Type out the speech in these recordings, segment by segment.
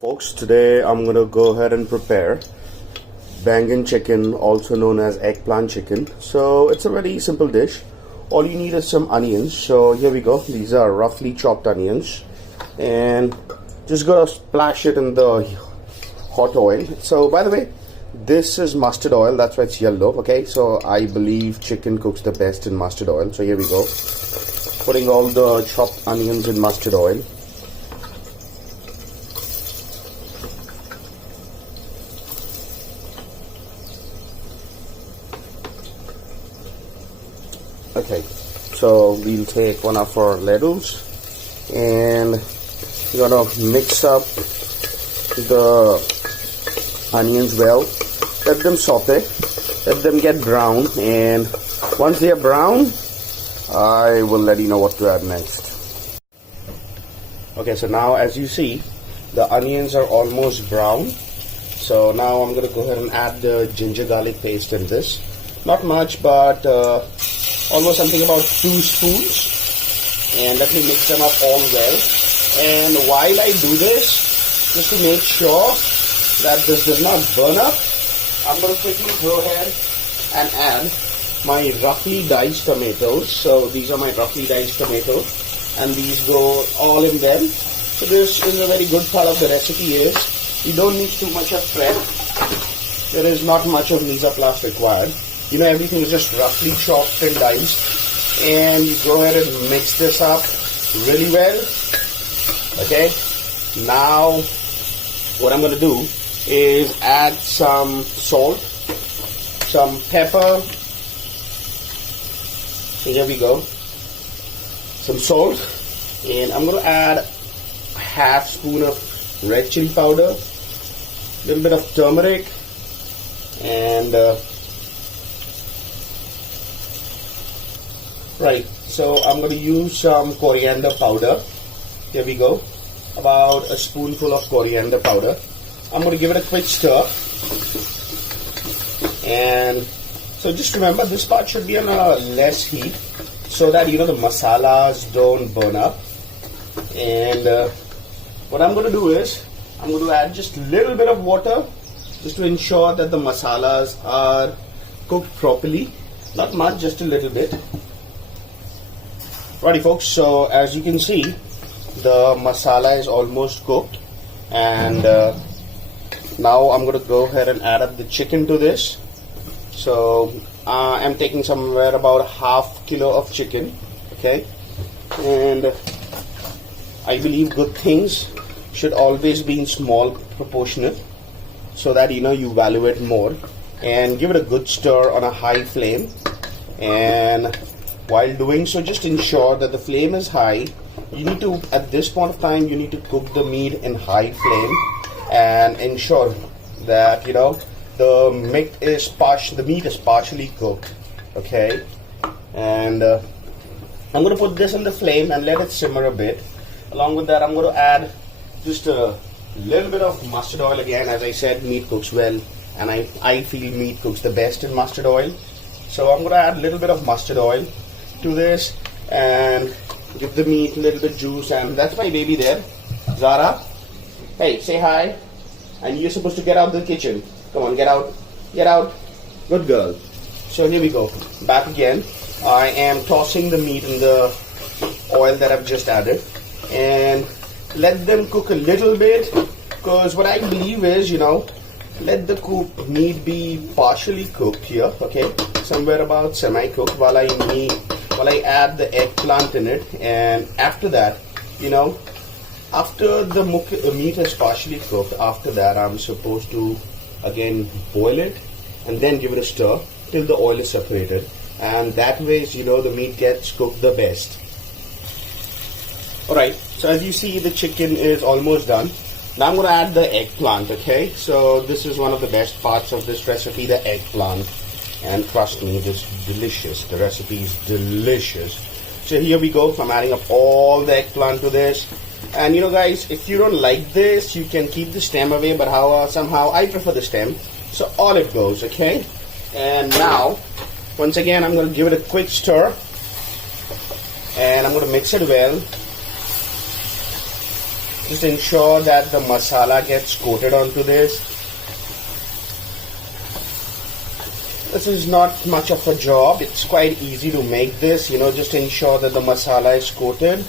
Folks, today I'm gonna go ahead and prepare Baingan chicken, also known as eggplant chicken. So it's a very simple dish. All you need is some onions. So here we go. These are roughly chopped onions, and just gotta splash it in the hot oil. So by the way, this is mustard oil. That's why it's yellow. Okay, so I believe chicken cooks the best in mustard oil. So here we go. Putting all the chopped onions in mustard oil. Okay, so we'll take one of our ladles and we're gonna mix up the onions well. Let them saute, let them get brown, and once they are brown, I will let you know what to add next. Okay, so now as you see, the onions are almost brown. So now I'm gonna go ahead and add the ginger garlic paste in this. Not much, but almost something about 2 spoons, and let me mix them up all well. And while I do this, just to make sure that this does not burn up, I'm going to quickly go ahead and add my roughly diced tomatoes. So these are my roughly diced tomatoes, and these go all in them. So this is a very good part of the recipe is you don't need too much of prep. There is not much of mise en place required. You know, everything is just roughly chopped and diced, and you go ahead and mix this up really well. Okay, now what I'm going to do is add some salt, some pepper. Here we go, some salt, and I'm going to add a half spoon of red chili powder, a little bit of turmeric, and right, so I'm going to use some coriander powder. Here we go, about a spoonful of coriander powder. I'm going to give it a quick stir. And so just remember, this part should be on a less heat so that, you know, the masalas don't burn up. And what I'm going to do is, I'm going to add just a little bit of water just to ensure that the masalas are cooked properly. Not much, just a little bit. Righty folks, so as you can see, the masala is almost cooked, and now I'm going to go ahead and add up the chicken to this. So I'm taking somewhere about ½ kilo of chicken, okay, and I believe good things should always be in small proportionate so that, you know, you value it more, and give it a good stir on a high flame. And while doing so, just ensure that the flame is high. You need to, at this point of time, you need to cook the meat in high flame and ensure that, you know, the meat is partially cooked. Okay, and I'm going to put this on the flame and let it simmer a bit. Along with that, I'm going to add just a little bit of mustard oil. Again, as I said, meat cooks well, and I feel meat cooks the best in mustard oil. So I'm going to add a little bit of mustard oil to this and give the meat a little bit juice. And that's my baby there, Zara. Hey, say hi. And you're supposed to get out of the kitchen. Come on, get out, get out. Good girl. So here we go, back again. I am tossing the meat in the oil that I've just added, and let them cook a little bit, because what I believe is, you know, let the meat be partially cooked here, okay, somewhere about semi-cooked, while I add the eggplant in it. And after that, you know, after the meat is partially cooked, after that I'm supposed to again boil it and then give it a stir till the oil is separated, and that way, you know, the meat gets cooked the best. Alright, so as you see, the chicken is almost done. Now I'm going to add the eggplant, okay? So this is one of the best parts of this recipe, the eggplant. And trust me, it is delicious. The recipe is delicious. So here we go. I'm adding up all the eggplant to this. And you know, guys, if you don't like this, you can keep the stem away, but somehow I prefer the stem. So all it goes, okay? And now, once again, I'm going to give it a quick stir. And I'm going to mix it well. Just ensure that the masala gets coated onto this. This is not much of a job. It's quite easy to make this. Just ensure that the masala is coated.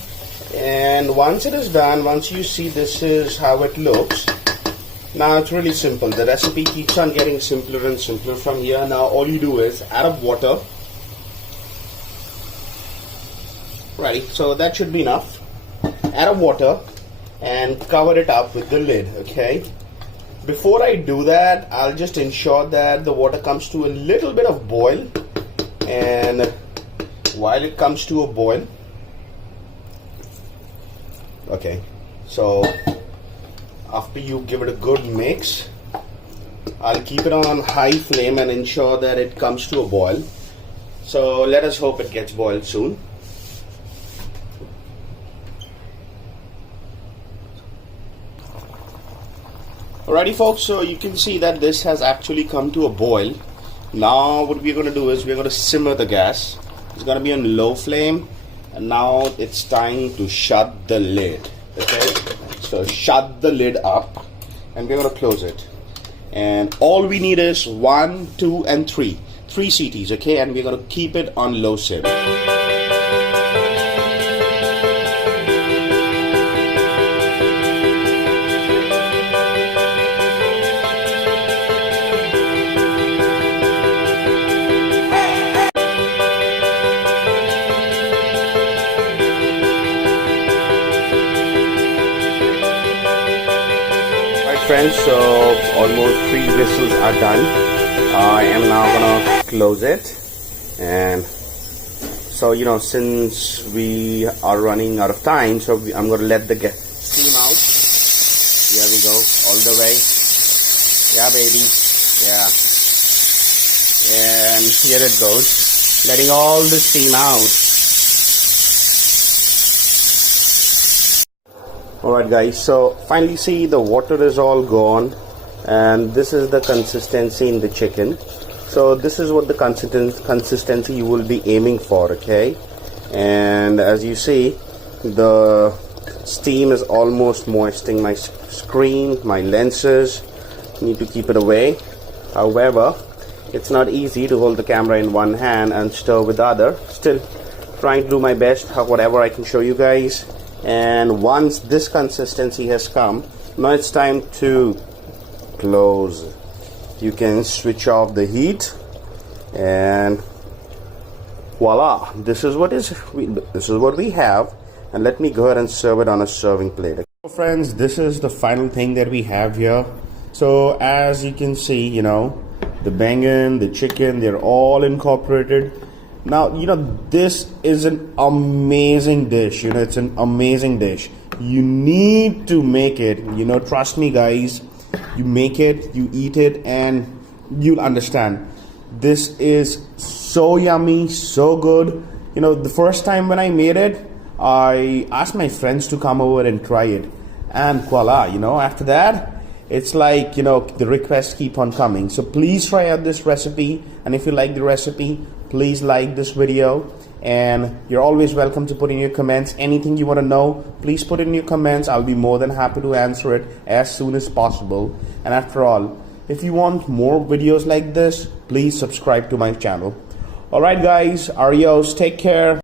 And once it is done, once you see this is how it looks, now it's really simple. The recipe keeps on getting simpler and simpler from here. Now all you do is add up water. Right, so that should be enough. Add up water and cover it up with the lid, okay? Before I do that, I'll just ensure that the water comes to a little bit of boil. And while it comes to a boil, okay, so after you give it a good mix, I'll keep it on high flame and ensure that it comes to a boil. So let us hope it gets boiled soon. Alrighty folks, so you can see that this has actually come to a boil. Now what we're going to do is we're going to simmer the gas. It's going to be on low flame, and now it's time to shut the lid. Okay, so shut the lid up and we're going to close it. And all we need is 1, 2 and 3 CTs, okay, and we're going to keep it on low sim. Friends, so almost 3 whistles are done. I am now gonna close it, and so since we are running out of time, so I'm gonna let the steam out. Here we go, all the way. Yeah, baby. Yeah. And here it goes, letting all the steam out. Alright guys, so finally see the water is all gone, and this is the consistency in the chicken. So this is what the consistency you will be aiming for, okay? And as you see, the steam is almost moistening my screen, my lenses. Need to keep it away. However, it's not easy to hold the camera in one hand and stir with the other. Still trying to do my best, whatever I can show you guys. And once this consistency has come, now it's time to close. You can switch off the heat, and voila, this is what we have. And let me go ahead and serve it on a serving plate. So friends, this is the final thing that we have here. So as you can see, the baingan, the chicken, they're all incorporated. Now, this is an amazing dish. It's an amazing dish. You need to make it. Trust me, guys. You make it, you eat it, and you'll understand. This is so yummy, so good. The first time when I made it, I asked my friends to come over and try it. And voila, after that, it's like, the requests keep on coming. So please try out this recipe. And if you like the recipe, please like this video, and you're always welcome to put in your comments. Anything you want to know, please put in your comments. I'll be more than happy to answer it as soon as possible. And after all, if you want more videos like this, please subscribe to my channel. Alright guys, adios, take care.